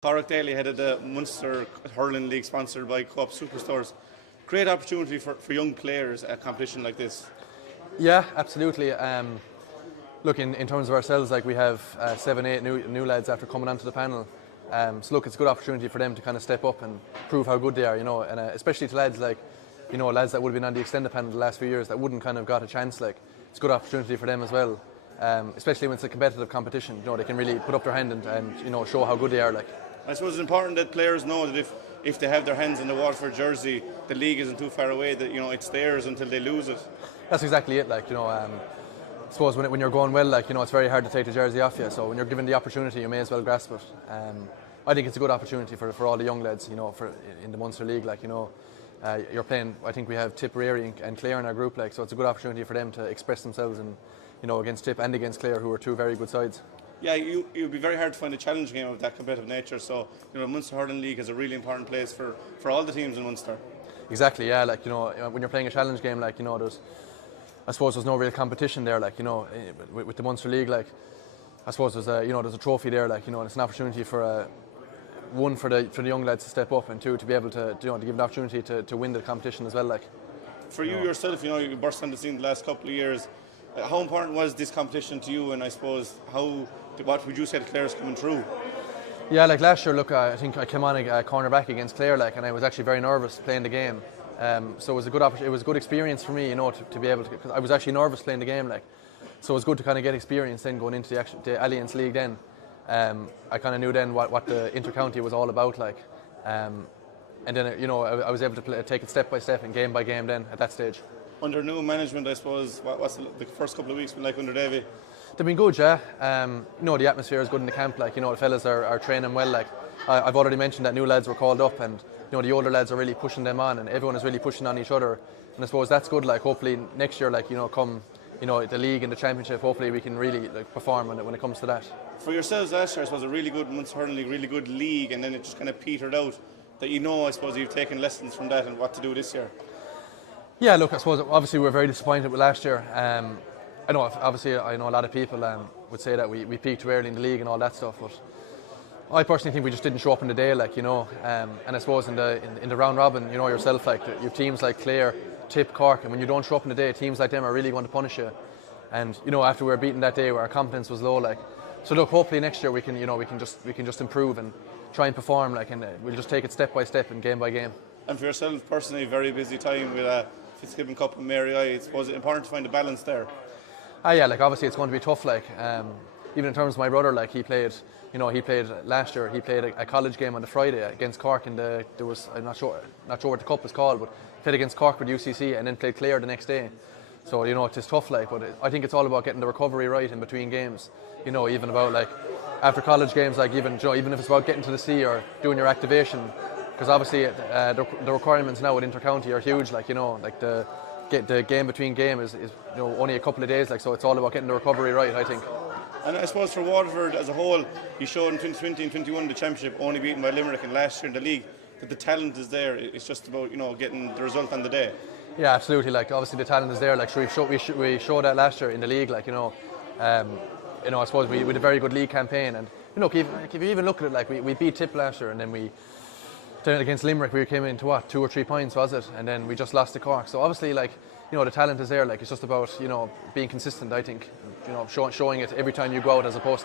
Cathrach Daly headed the Munster Hurling League sponsored by Co-op Superstores. Great opportunity for young players at a competition like this. Yeah, absolutely. Look, in terms of ourselves, like we have 7-8 new lads after coming onto the panel. So look, it's a good opportunity for them to kind of step up and prove how good they are, and especially to lads like, lads that would have been on the extended panel the last few years that wouldn't kind of got a chance. Like, it's a good opportunity for them as well, especially when it's a competitive competition. They can really put up their hand and show how good they are. Like, I suppose it's important that players know that if they have their hands in the Waterford jersey, the league isn't too far away. That it's theirs until they lose it. That's exactly it. Like, I suppose when you're going well, like it's very hard to take the jersey off you. So when you're given the opportunity, you may as well grasp it. I think it's a good opportunity for all the young lads, in the Munster League. Like, you're playing. I think we have Tipperary and Clare in our group. Like, so it's a good opportunity for them to express themselves and against Tip and against Clare, who are two very good sides. Yeah, it would be very hard to find a challenge game of that competitive nature. So, Munster Hurling League is a really important place for all the teams in Munster. Exactly, yeah. Like, when you're playing a challenge game, like, I suppose there's no real competition there. Like, with the Munster League, like, I suppose there's a trophy there. Like, it's an opportunity for one for the young lads to step up, and two to be able to to give an opportunity to win the competition as well. Like, for you yourself, you burst on the scene the last couple of years. How important was this competition to you, and I suppose what would you say to Clare's coming through? Yeah, like last year, look, I think I came on a cornerback against Clare, like, and I was actually very nervous playing the game. So it was a good it was a good experience for me, to be able to. Cause I was actually nervous playing the game, like, so it was good to kind of get experience then going into the Alliance League. Then I kind of knew then what the inter-county was all about, like, and then I was able to take it step by step and game by game. Then at that stage. Under new management, I suppose, what's the first couple of weeks been like under Daly? They've been good, yeah. The atmosphere is good in the camp. Like, the fellas are training well. Like, I've already mentioned that new lads were called up, and the older lads are really pushing them on, and everyone is really pushing on each other. And I suppose that's good. Like, hopefully next year, like, come the league and the championship, hopefully we can really perform when it comes to that. For yourselves last year, I suppose a really good Munster Hurling League, really good league, and then it just kind of petered out. That I suppose you've taken lessons from that and what to do this year. Yeah, look, I suppose obviously we're very disappointed with last year. I know a lot of people would say that we peaked too early in the league and all that stuff, but I personally think we just didn't show up in the day, like, and I suppose in the round robin, yourself, like, you have teams like Clare, Tip, Cork, and when you don't show up in the day, teams like them are really going to punish you. And after we were beaten that day, our confidence was low, like. So look, hopefully next year we can just improve and try and perform, like, and we'll just take it step by step and game by game. And for yourself personally, very busy time with Fitzgibbon Cup and Mary I suppose it's important to find a balance there. Yeah, like, obviously it's going to be tough, like, even in terms of my brother, like, he played last year, he played a college game on the Friday against Cork, and I'm not sure what the cup was called, but he played against Cork with UCC and then played Clare the next day. So, it's tough, like, but I think it's all about getting the recovery right in between games, even about, like, after college games, like, even if it's about getting to the sea or doing your activation, because obviously the requirements now at inter-county are huge, like, the game between game is only a couple of days, like, so it's all about getting the recovery right, I think. And I suppose for Waterford as a whole, you showed in 2020 and 21 the championship, only beaten by Limerick, and last year in the league, that the talent is there. It's just about getting the result on the day. Yeah, absolutely. Like, obviously the talent is there. Like, so we showed that last year in the league. Like, I suppose we did a very good league campaign, and if you even look at it, like, we beat Tip last year, and then against Limerick we came into 2 or 3 points, was it? And then we just lost to Cork. So obviously, like, the talent is there. Like, it's just about being consistent, I think. Showing it every time you go out, as opposed